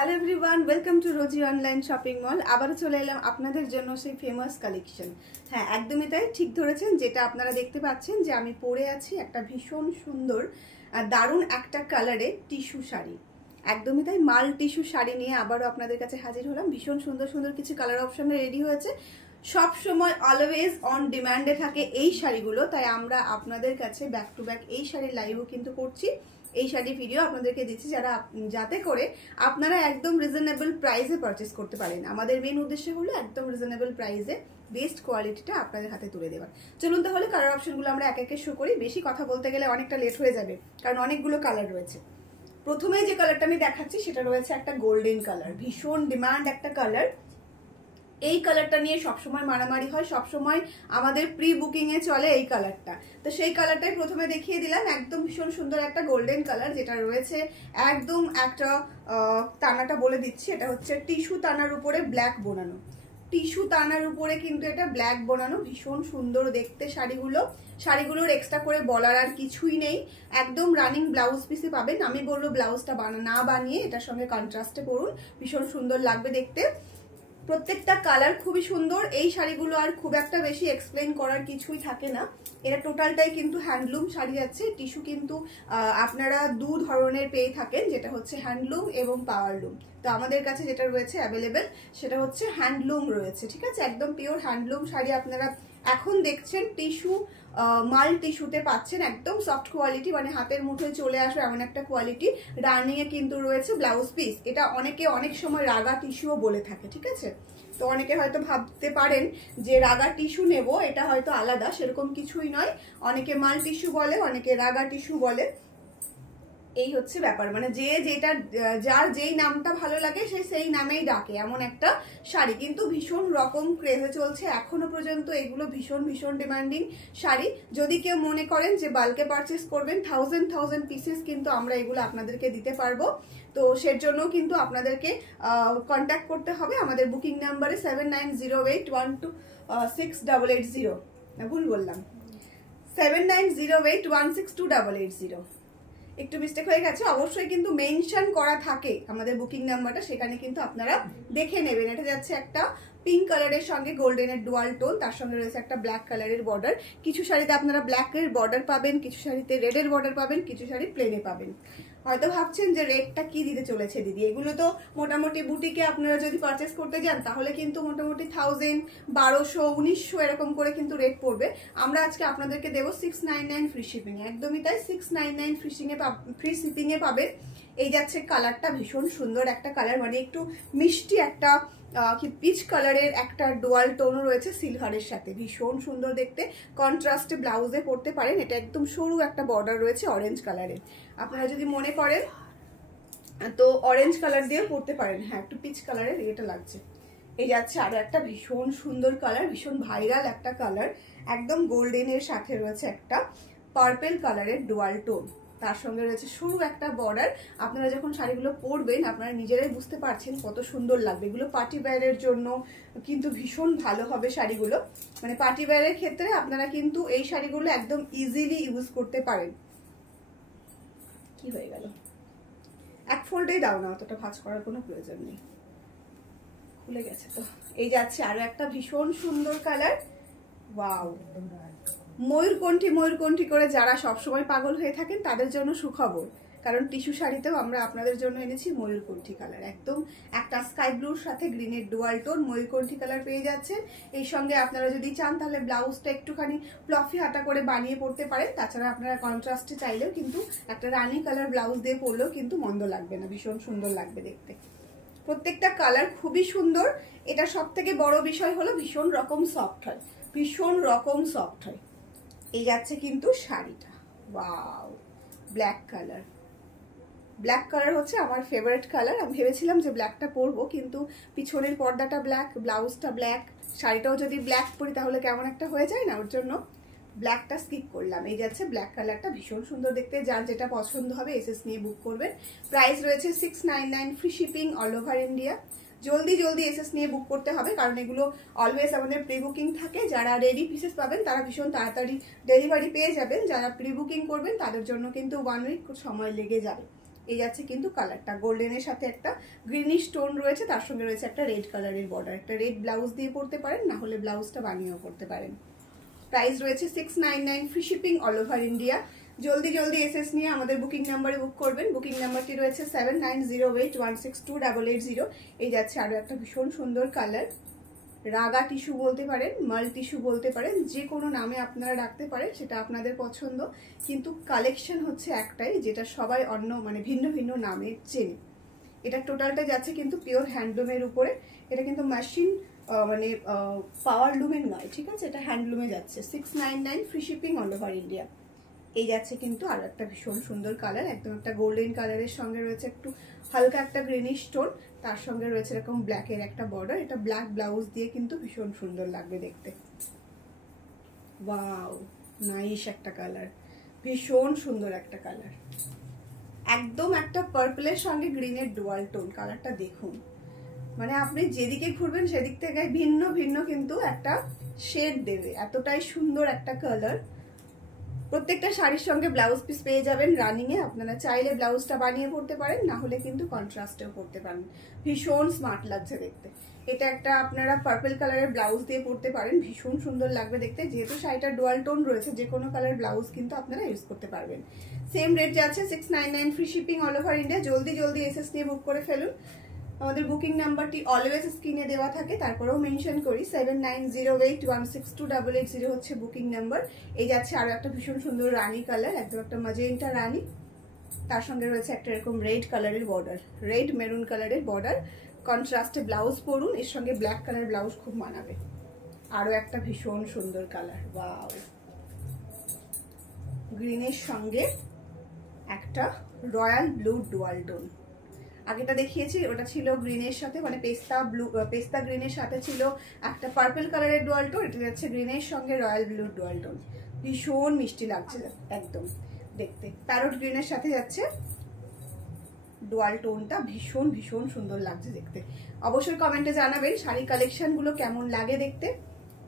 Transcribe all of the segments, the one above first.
Hello everyone, welcome to Rosy online shopping mall. আবারও চলে এলাম আপনাদের জন্য সেই ফেমাস কালেকশন। হ্যাঁ, একদমই তাই, ঠিক ধরেছেন। যেটা আপনারা দেখতে পাচ্ছেন যে আমি পরে আছি একটা ভীষণ সুন্দর দারুণ একটা কালারে টিস্যু শাড়ি। একদমই তাই, মাল টিস্যু শাড়ি নিয়ে আবারও আপনাদের কাছে হাজির হলাম। ভীষণ সুন্দর সুন্দর কিছু কালার অপশনে রেডি হয়েছে। সব সময় অলওয়েজ অন ডিমান্ডে থাকে এই শাড়িগুলো, তাই আমরা আপনাদের কাছে ব্যাক টু ব্যাক এই শাড়ির লাইভও কিন্তু করছি। এই শাড়ি ভিডিও আপনাদেরকে দিচ্ছি যাতে করে আপনারা একদম রিজনেবল প্রাইসে পারচেস করতে পারেন। আমাদের মেন উদ্দেশ্য হলো একদম রিজনেবল প্রাইসে বেস্ট কোয়ালিটিটা আপনাদের হাতে তুলে দেওয়ার। চলুন তাহলে কালার অপশনগুলো আমরা এক একে শো করি। বেশি কথা বলতে গেলে অনেকটা লেট হয়ে যাবে, কারণ অনেকগুলো কালার রয়েছে। প্রথমে যে কালারটা আমি দেখাচ্ছি সেটা রয়েছে একটা গোল্ডেন কালার, ভীষণ ডিমান্ড একটা কালার। এই কালারটা নিয়ে সবসময় মারামারি হয়, সবসময় আমাদের প্রি বুকিং এ চলে এই কালারটা। তো সেই কালারটাই প্রথমে দেখিয়ে দিলাম। একদম ভীষণ সুন্দর একটা গোল্ডেন কালার, যেটা রয়েছে একদম একটা তানাটা বলে দিচ্ছি, এটা হচ্ছে টিস্যু তানার উপরে ব্ল্যাক বোনানো। টিস্যু তানার উপরে কিন্তু এটা ব্ল্যাক বোনানো, ভীষণ সুন্দর দেখতে শাড়িগুলোর এক্সট্রা করে বলার আর কিছুই নেই। একদম রানিং ব্লাউজ পিসে পাবেন। আমি বলবো ব্লাউজটা না বানিয়ে এটার সঙ্গে কন্ট্রাস্টে পরুন, ভীষণ সুন্দর লাগবে দেখতে। প্রত্যেকটা কালার খুবই সুন্দর। এই শাড়িগুলো আর খুব একটা বেশি এক্সপ্লেন করার কিছুই থাকে না। এটা টোটালটাই কিন্তু হ্যান্ডলুম শাড়ি আছে। টিস্যু কিন্তু আপনারা দু ধরনের পেয়ে থাকেন, যেটা হচ্ছে হ্যান্ডলুম এবং পাওয়ারলুম। তো আমাদের কাছে যেটা রয়েছে অ্যাভেলেবেল সেটা হচ্ছে হ্যান্ডলুম রয়েছে, ঠিক আছে। একদম পিওর হ্যান্ডলুম শাড়ি আপনারা এখন দেখছেন। টিস্যু মাল টিস্যুতে পাচ্ছেন, একদম সফট কোয়ালিটি, মানে হাতের মুঠোয় চলে আসবে এমন একটা কোয়ালিটি। রানিং এ কিন্তু রয়েছে ব্লাউজ পিস। এটা অনেকে অনেক সময় রাগা টিস্যুও বলে থাকে, ঠিক আছে। তো অনেকে হয়তো ভাবতে পারেন যে রাগা টিস্যু নেব, এটা হয়তো আলাদা, সেরকম কিছুই নয়। অনেকে মাল টিস্যু বলে, অনেকে রাগা টিস্যু বলে। এই হচ্ছে ব্যাপার, মানে যার যেই নামটা ভালো লাগে সে সেই নামেই ডাকে, এমন একটা শাড়ি। কিন্তু ভীষণ রকম ক্রেজে চলছে এখনো পর্যন্ত, এগুলো ভীষণ ভীষণ ডিমান্ডিং শাড়ি। যদি কেউ মনে করেন যে বাল্কে পারচেস করবেন, থাউজেন্ড পিসেস কিন্তু আমরা এগুলো আপনাদেরকে দিতে পারবো। তো সের জন্য কিন্তু আপনাদেরকে কন্ট্যাক্ট করতে হবে আমাদের বুকিং নাম্বারে 7908126880। ভুল বললাম, 7908162880। একটু মিস্টেক হয়ে গেছে। অবশ্যই কিন্তু মেনশন করা থাকে আমাদের বুকিং নাম্বারটা, সেখানে কিন্তু আপনারা দেখে নেবেন। এটা যাচ্ছে একটা পিঙ্ক কালারের সঙ্গে গোল্ডেনের ডুয়াল টোন, তার সঙ্গে রয়েছে একটা ব্ল্যাক কালারের বর্ডার। কিছু শাড়িতে আপনারা ব্ল্যাকের বর্ডার পাবেন, কিছু শাড়িতে রেডের বর্ডার পাবেন, কিছু শাড়ি প্লেনে পাবেন। হয়তো ভাবছেন যে রেটটা কি দিতে চলেছে দিদি। এগুলো তো মোটামুটি বুটিকে আপনারা যদি পারচেস করতে যান তাহলে কিন্তু মোটামুটি 1000, 1200, 1900 এরকম করে কিন্তু রেট পড়বে। আমরা আজকে আপনাদেরকে দেবো 699 ফ্রি শিপিং। একদমই তাই, 699 ফ্রি শিপিং এ পাবেন। এই যাচ্ছে কালারটা, ভীষণ সুন্দর একটা কালার, মানে একটু মিষ্টি একটা পিচ কালারের একটা ডুয়াল টোনও রয়েছে সিলভারের সাথে, ভীষণ সুন্দর দেখতে। কন্ট্রাস্টে ব্লাউজে পরতে পারেন। এটা একদম সরু একটা বর্ডার রয়েছে অরেঞ্জ কালারের। আপনারা যদি মনে করেন তো অরেঞ্জ কালার দিয়ে পরতে পারেন। হ্যাঁ, একটু পিচ কালারের এটা লাগছে। এই যাচ্ছে আরো একটা ভীষণ সুন্দর কালার, ভীষণ ভাইরাল একটা কালার। একদম গোল্ডেনের সাথে রয়েছে একটা পার্পেল কালারের ডুয়াল টোন, তার সঙ্গে রয়েছে সরু একটা বর্ডার। আপনারা যখন শাড়িগুলো পরবেন আপনারা নিজেরাই বুঝতে পারছেন কত সুন্দর লাগবে। এগুলো পার্টি ওয়্যারের জন্য কিন্তু ভীষণ ভালো হবে শাড়িগুলো। মানে পার্টি ওয়্যারের ক্ষেত্রে আপনারা কিন্তু এই শাড়িগুলো একদম ইজিলি ইউজ করতে পারেন। কি হয়ে গেল, এক ফোল্ডেই দাও না, অতটা ভাঁজ করার কোনো প্রয়োজন নেই, খুলে গেছে তো। এই যাচ্ছে আরো একটা ভীষণ সুন্দর কালার। ওয়াও, ময়ূরকণ্ঠী করে যারা সবসময় পাগল হয়ে থাকেন তাদের জন্য সুখবর, কারণ টিস্যু শাড়িতেও আমরা আপনাদের জন্য এনেছি ময়ূরকণ্ঠী কালার। একদম একটা স্কাই ব্লুর সাথে গ্রিনের ডুয়াল টোন ময়ূরকণ্ঠী কালার পেয়ে যাচ্ছেন। এই সঙ্গে আপনারা যদি চান তাহলে ব্লাউজটা একটুখানি প্লফি হাতা করে বানিয়ে পড়তে পারেন। তাছাড়া আপনারা কন্ট্রাস্টে চাইলেও কিন্তু একটা রানি কালার ব্লাউজ দিয়ে পরলেও কিন্তু মন্দ লাগবে না, ভীষণ সুন্দর লাগবে দেখতে। প্রত্যেকটা কালার খুবই সুন্দর। এটা সব থেকে বড় বিষয় হলো ভীষণ রকম সফট হয়, ভীষণ রকম সফট হয়। এই যাচ্ছে কিন্তু শাড়িটা, wow, black colour. Black colour হচ্ছে আমার ফেভারিট কালার। আমি ভেবেছিলাম যে ব্ল্যাকটা পরবো, কিন্তু পিছনের পর্দাটা ব্ল্যাক, ব্লাউজটা ব্ল্যাক, শাড়িটাও যদি ব্ল্যাক পরি তাহলে কেমন একটা হয়ে যায় না, ওর জন্য ব্ল্যাকটা স্কিপ করলাম। এই যাচ্ছে ব্ল্যাক কালারটা, ভীষণ সুন্দর দেখতে। যার যেটা পছন্দ হবে এসএস নিয়ে বুক করবেন। প্রাইস রয়েছে 699 free shipping all over India. জলদি এসএস নিয়ে বুক করতে হবে, কারণ এগুলো অলওয়েজ আমাদের প্রি বুকিং থাকে। যারা রেডি পিসেস পাবেন তারা ভীষণ তাড়াতাড়ি ডেলিভারি পেয়ে যাবেন, যারা প্রি বুকিং করবেন তাদের জন্য কিন্তু 1 উইক সময় লেগে যাবে। এই যাচ্ছে কিন্তু কালারটা, গোল্ডেনের সাথে একটা গ্রিনিশ টোন রয়েছে, তার সঙ্গে রয়েছে একটা রেড কালারের বর্ডার। একটা রেড ব্লাউজ দিয়ে পরতে পারেন, না হলে ব্লাউজটা বানিয়েও পরতে পারেন। প্রাইস রয়েছে 699, free shipping all over India. জলদি জলদি এসএস নিয়ে আমাদের বুকিং নাম্বারে বুক করবেন। বুকিং নাম্বারটি রয়েছে 7908168880। এই যাচ্ছে আরো একটা ভীষণ সুন্দর কালার, রাগা টিস্যু বলতে পারেন, মাল টিস্যু বলতে পারেন, যে কোনো নামে আপনারা রাখতে পারেন, সেটা আপনাদের পছন্দ। কিন্তু কালেকশন হচ্ছে একটাই, যেটা সবাই অন্য মানে ভিন্ন ভিন্ন নামে চেনে। এটা টোটালটা যাচ্ছে কিন্তু পিওর হ্যান্ডলুমের উপরে। এটা কিন্তু মেশিন মানে পাওয়ার লুমের নয়, ঠিক আছে, এটা হ্যান্ডলুমে যাচ্ছে। 699, free shipping all over India. এই যাচ্ছে কিন্তু আরো একটা ভীষণ সুন্দর কালার, একদম একটা গোল্ডেন কালারের সঙ্গে রয়েছে একটু হালকা একটা গ্রিনিশ টোন, তার সঙ্গে রয়েছে এরকম ব্ল্যাকের একটা বর্ডার। এটা ব্ল্যাক ব্লাউজ দিয়ে কিন্তু ভীষণ সুন্দর লাগবে দেখতে। ওয়াও, নাইস একটা কালার, ভীষণ সুন্দর একটা কালার, একদম একটা পার্পলের সঙ্গে গ্রিনের ডুয়াল টোন। কালারটা দেখুন, মানে আপনি যেদিকে ঘুরবেন সেদিক থেকে ভিন্ন ভিন্ন কিন্তু একটা শেড দেবে, এতটাই সুন্দর একটা কালার। প্রত্যেকটা শাড়ির সঙ্গে ব্লাউজ পিস পেয়ে যাবেন রানিং এ। আপনারা চাইলে ব্লাউজটা বানিয়ে পরতে পারেন, না হলে কিন্তু কন্ট্রাস্টেও পরতে পারেন। ভীষণ স্মার্ট লাগছে দেখতে। এটা একটা আপনারা পার্পল কালারের ব্লাউজ দিয়ে পরতে পারেন, ভীষণ সুন্দর লাগবে দেখতে। যেহেতু শাড়িটা ডুয়াল টোন রয়েছে, যে কোনো কালার ব্লাউজ কিন্তু আপনারা ইউজ করতে পারবেন। সেম রেট যাচ্ছে 699, free shipping all over India. জলদি জলদি এসএস নিয়ে বুক করে ফেলুন। আমাদের বুকিং নাম্বারটি অলওয়েজ স্ক্রিনে দেওয়া থাকে, তারপরেও মেনশন করি 7908162880 হচ্ছে বুকিং নাম্বার। এই যাচ্ছে আরো একটা ভীষণ সুন্দর রানী কালার, একদম একটা ম্যাজেন্টা রানী, তার সঙ্গে রয়েছে একটা এরকম রেড কালারের বর্ডার, রেড মেরুন কালারের বর্ডার। কন্ট্রাস্টে ব্লাউজ পরুন, এর সঙ্গে ব্ল্যাক কালার ব্লাউজ খুব মানাবে। আরো একটা ভীষণ সুন্দর কালার, ওয়াও, গ্রিনের সঙ্গে একটা রয়্যাল ব্লু ডুয়াল টোন। আগেটা দেখিয়েছি ওটা ছিল গ্রিনের সাথে, মানে পেস্তা গ্রিনের সাথে ছিল একটা পার্পল কালারের ডুয়াল টোন। এটা যাচ্ছে গ্রিনের সঙ্গে রয়্যাল ব্লু ডুয়াল টোন, ভীষণ মিষ্টি লাগছে একদম দেখতে। প্যারট গ্রিনের সাথে যাচ্ছে ডুয়াল টোনটা, ভীষণ ভীষণ সুন্দর লাগছে দেখতে। অবশ্যই কমেন্টে জানাবেন শাড়ি কালেকশনগুলো কেমন লাগে দেখতে।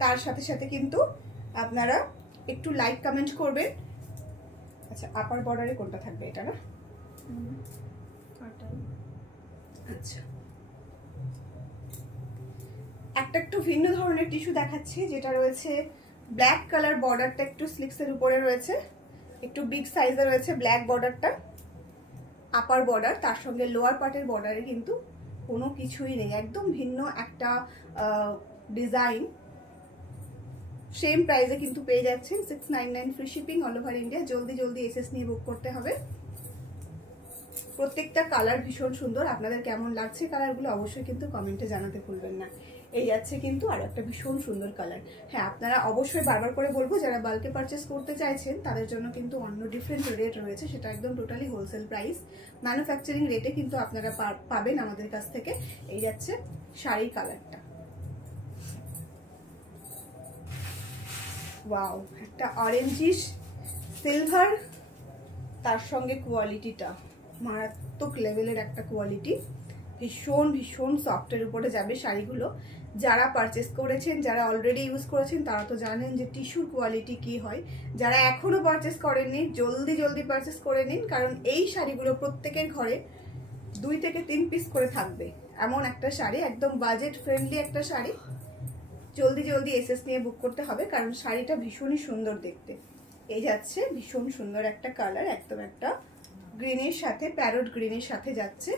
তার সাথে সাথে কিন্তু আপনারা একটু লাইক কমেন্ট করবেন। আচ্ছা, আপার বর্ডারে কোনটা থাকবে, এটা না? আচ্ছা, একটা একটু ভিন্ন ধরনের টিস্যু দেখাচ্ছি, যেটা রয়েছে ব্ল্যাক কালার, বর্ডারটা একটু স্লিক্সের উপরে রয়েছে, একটু বিগ সাইজে রয়েছে ব্ল্যাক বর্ডারটা, আপার বর্ডার। তার সঙ্গে লোয়ার পার্টের বর্ডারে কিন্তু কোনো কিছুই নেই, একদম ভিন্ন একটা ডিজাইন। সেম প্রাইসে কিন্তু পেয়ে যাচ্ছেন 699, free shipping all over India. জলদি জলদি এসএস নিয়ে বুক করতে হবে। প্রত্যেকটা কালার ভীষণ সুন্দর। আপনাদের কেমন লাগছে কালারগুলো অবশ্যই কিন্তু কমেন্টে জানাতে ভুলবেন না। এই যাচ্ছে কিন্তু আরো একটা ভীষণ সুন্দর কালার। হ্যাঁ, আপনারা অবশ্যই বারবার করে বলবো, যারা বাল্কে পারচেস করতে চাইছেন তাদের জন্য কিন্তু অন্য ডিফারেন্ট রেট রয়েছে, সেটা একদম টোটালি হোলসেল প্রাইস, ম্যানুফ্যাকচারিং রেটে কিন্তু আপনারা পাবেন আমাদের কাছ থেকে। এই যাচ্ছে শাড়ির কালারটা, ওয়াও, একটা অরেঞ্জিশ সিলভার, তার সঙ্গে কোয়ালিটিটা মারাত্মক লেভেলের একটা কোয়ালিটি, ভীষণ ভীষণ সফটের উপরে যাবে শাড়িগুলো। যারা পারচেস করেছেন, যারা অলরেডি ইউজ করেছেন, তারা তো জানেন যে টিস্যুর কোয়ালিটি কি হয়। যারা এখনো পারচেস করেননি, জলদি জলদি পারচেস করে নিন, কারণ এই শাড়িগুলো প্রত্যেকের ঘরে 2 থেকে 3 পিস করে থাকবে, এমন একটা শাড়ি, একদম বাজেট ফ্রেন্ডলি একটা শাড়ি। জলদি জলদি এসএস নিয়ে বুক করতে হবে, কারণ শাড়িটা ভীষণই সুন্দর দেখতে। এই যাচ্ছে ভীষণ সুন্দর একটা কালার, একদম একটা গ্রিনের সাথে, প্যারট গ্রিনের সাথে যাচ্ছে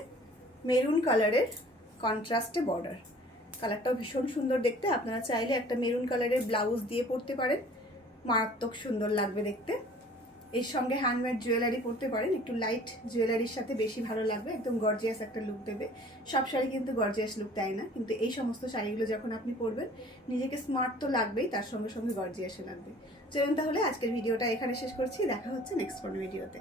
মেরুন কালারের কন্ট্রাস্টে বর্ডার। কালারটাও ভীষণ সুন্দর দেখতে। আপনারা চাইলে একটা মেরুন কালারের ব্লাউজ দিয়ে পরতে পারেন, মারাত্মক সুন্দর লাগবে দেখতে। এর সঙ্গে হ্যান্ডমেড জুয়েলারি পরতে পারেন, একটু লাইট জুয়েলারির সাথে বেশি ভালো লাগবে, একদম গর্জিয়াস একটা লুক দেবে। সব শাড়ি কিন্তু গর্জিয়াস লুক দেয় না, কিন্তু এই সমস্ত শাড়িগুলো যখন আপনি পরবেন, নিজেকে স্মার্ট তো লাগবেই, তার সঙ্গে সঙ্গে গর্জিয়াসও লাগবে। চলুন তাহলে আজকের ভিডিওটা এখানে শেষ করছি, দেখা হচ্ছে নেক্সট কোনো ভিডিওতে।